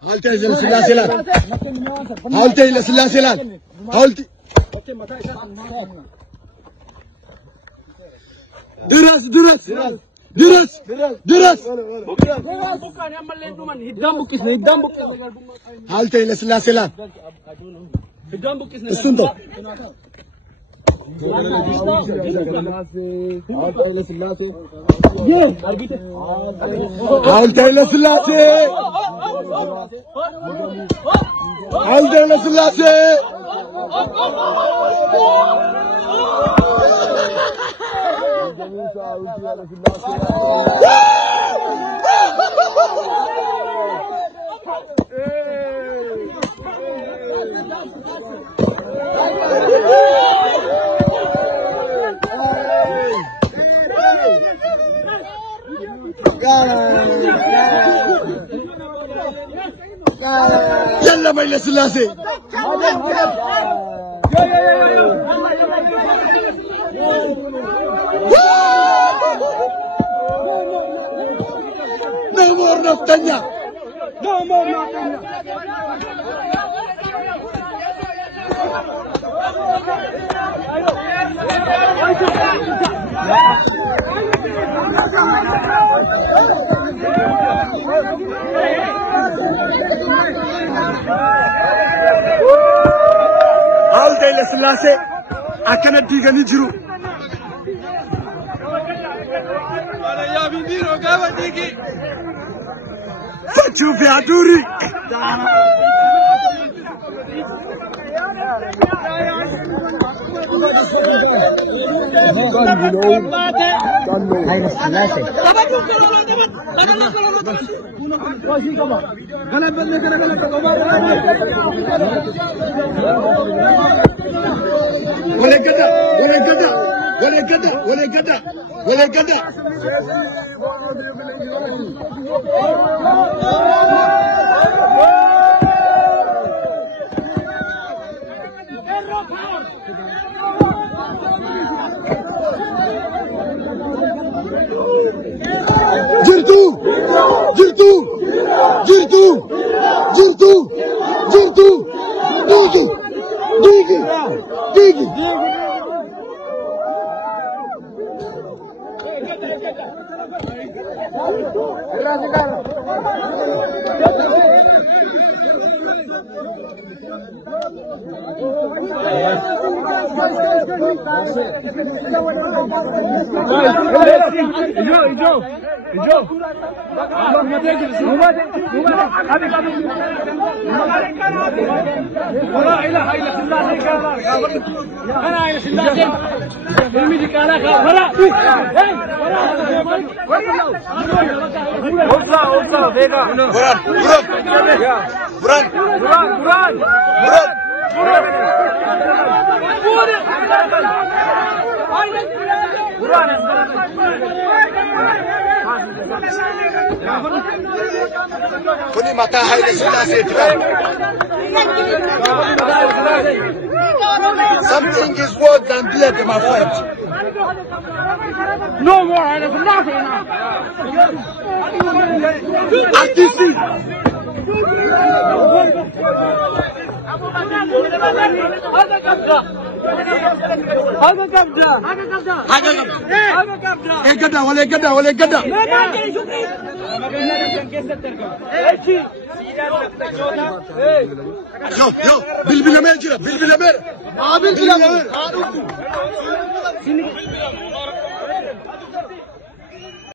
Halte ile silahı lan. Halte ile silahı lan. Halte. Duras. Halte ile silahı lan. Üstünde. Halte ile silahı. يلا ميل سلاسي No more Naftanya. Halte ile silahı akana digani jiru. Ya bindiro gawa digi. Fachu fi aduri. Wale gada. Jirtu. Digi. Kuni mata haile silahı. Something is worse than blood, my friend. No more haile silahı. Artistic. Wale gada. Yo, bilbileme jira, bilbileme.